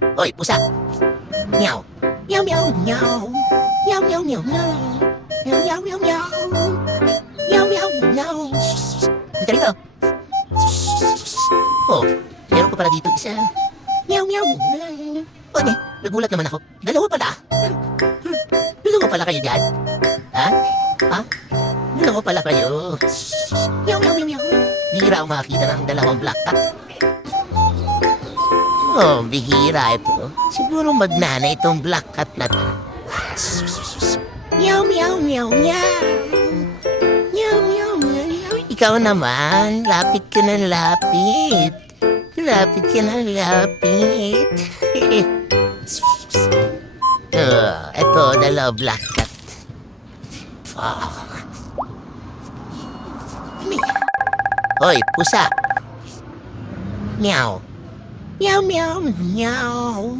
Hoy, pusa! Meow! Meow, meow, meow! Meow, meow, meow, meow! Meow, meow, meow, meow! Meow, meow, meow! Halika rito! Oh, meron pa pala dito isa. Meow, meow, meow! O, nagulat naman ako. Dalawa pala. Dalawa pala kayo dyan? Ha? Ha? Dalawa pala kayo. Meow, meow, meow, meow! Bihira ako makakita ng dalawang black cat. Oh, bihira ito. Siguro magnana itong black cat na to. Meow, meow, meow, meow. Meow, meow, meow, meow. Ikaw naman, lapit ka na lapit. Lapit ka na lapit. Ito, dalawa black cat. Oh. Hoy, pusa. Meow. Meow, meow, meow.